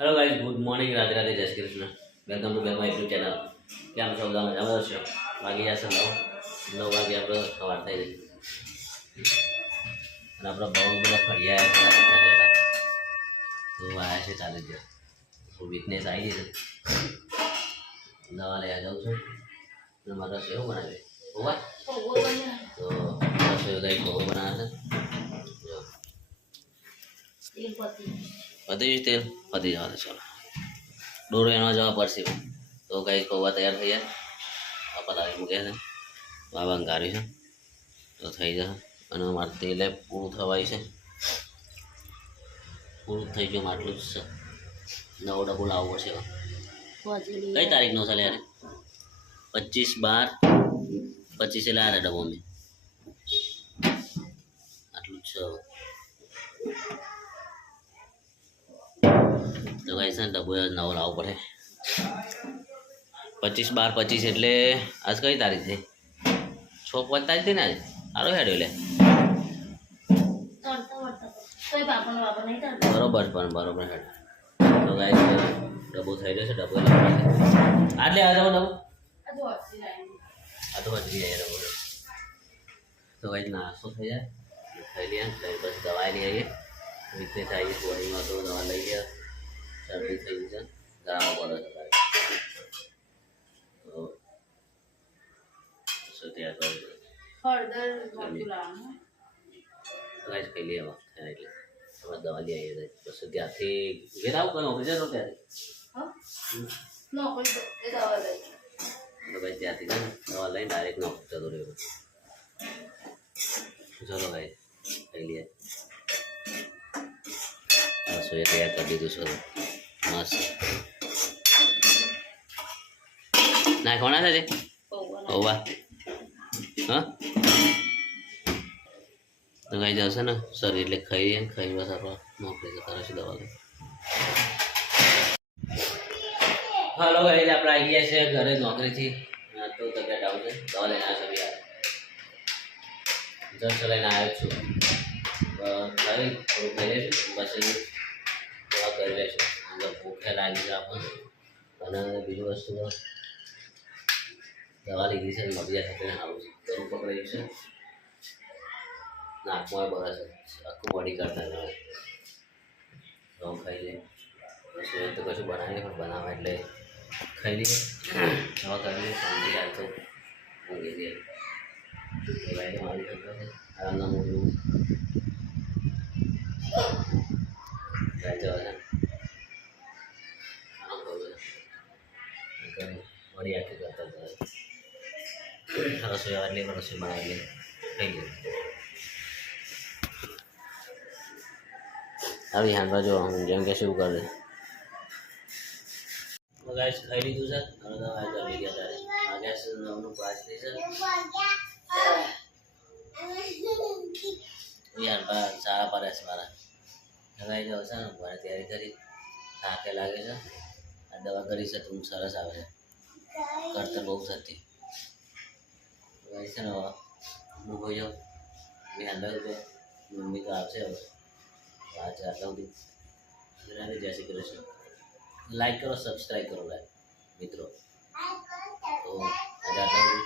Hello guys, good morning, Radhe Radhe, जय Shri Krishna. Welcome to my YouTube channel. क्या हम सब मजाમાં છો? વાગી જશે 9 વાગે આપણે સવાર થઈ ગઈ અને આપણા બહુ બધા ફળિયા આવ્યા તો આવ્યા છે ચાલે ગયા તો વીકનેસ આવી ગઈ છે દવા લેવા જાઉં છું અને મારા સેવ બનાવે હોવા તો સેવ દહીં બહુ બનાવે છે પતી તેલ પતી જવા દે ચાલો ડોરો એનો જવા પડશે તો ગાઈસ પૌવા તૈયાર થઈ જાય આ પલાળી મૂક્યા છે બાબા અંગારી છે તો થઈ જશે અને મારે તેલે પૂરું થવાય છે પૂરું થઈ ગયું આટલું જ છે નવો ડબ્બો લાવવો પડશે કઈ તારીખનો છે યાર 25/12/25 લાયા ડબ્બો મેં આટલું જ છે તો ગાઈસ ડબ્બો નવો લાવવો પડે 25/12/25 એટલે આજ કઈ તારીખ છે 6-5 તારીખ થઈ ને આજે સારો હેડ્યો લે બરોબર પણ બરોબર હેડ તો ગાઈસ ડબ્બો થઈ રહ્યો છે ડબ્બો આટલે આ જાવ ડબ્બો આ તો હજી જાય ડબ્બો તો ગાઈસ નાસ્તો થઈ જાય ખાઈ લે બસ દવા લઈ આવીએ વીકનેસ આવી બોડીમાં તો દવા લઈ ગયા શરદી થઈ ગઈ છે ગળામાં પડે છે તો શું તૈયાર કરું હળદર મરચું લાવવાનું ગાઈસ ખાઈ લે એટલે તમે દવા લઈ આવીએ બસ ત્યાંથી ઘેર આવું કરો ઓફિસે તો ત્યારે નો કોઈ એ દવા લઈ તો ભાઈ ત્યાંથી દવા લઈને ડાયરેક્ટ નો જતો રહ્યો ચલો ભાઈ ખાઈ લઈએ રસોઈ તૈયાર કરી દીધું છે મસ્ત નાખવાના છે હોવા હા તો ખાઈ જશે ને સર એટલે ખાઈએ ખાઈ બસ આપણે નોકરી જતા રહેશે દવા લઈ હાલો ગાઈસ આપણે આવી ગયા છે ઘરે નોકરીથી તો તબિયત આવું છે દવા લઈને આવ્યો છું જસ્ટ લઈને આવ્યો છું ખાઈ થોડું ખાઈ લઈશું પછી દવા કરી લઈશું અંદર ભૂખે લાગી છે આપણને અને બીજું વસ્તુ દવા લીધી છે મબિયા સાથે આવું ગરું પકડાયું છે નાકમાં બરસ આખું બોડી કરતા રહે તો ખાઈ લે રસોઈ તો કશું બનાવીએ પણ બનાવે એટલે ખાઈ લઈએ દવા કરી લઈએ શાંતિ આવતો ઊંઘી દઈએ ભાઈને મારી શકતો છે આરામના મૂળવું જાય છે આમ કરું વળી આખી કરતા રસોઈ આટલી પણ રસોઈ બનાવી ખાઈ લઈએ આવી હાંડવા જો જેમ કે શું કરે ગાઈસ ખાઈ લીધું છે હવે દવા કરી ગયા તારે વાગ્યા છે 9:05 થઈ છે યાર બસ સારા પડે છે મારા લગાઈ જાવ છે ને મારે તૈયારી કરી થાકે લાગે છે આ દવા કરી છે તું સરસ આવે છે કરતા બહુ થતી ગાઈસ છે ને હું હોઈ જાઉં મેં અંદર તો મમ્મી તો આવશે હવે आज आता हूँ जय श्री कृष्ण लाइक करो सब्सक्राइब करो मित्रों तो आज आता हूँ